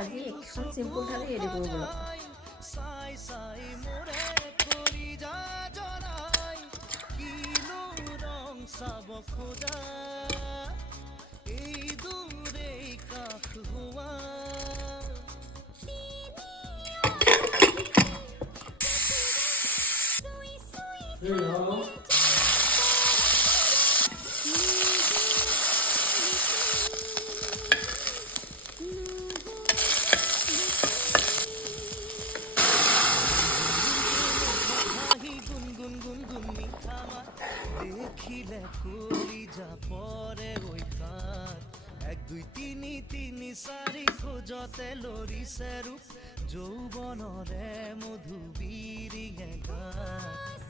আজি এখন চিম্পুল থালি ৰেডি কৰোঁ বোলো। চাব খোজা এই দূৰে কাষ হোৱা দেখিলে কলিজা পৰে ঐ হাত 1 2 3 3 4 খোজতে লৰিছে ৰূপ যৌৱনৰে মধুবিৰিঙে গাত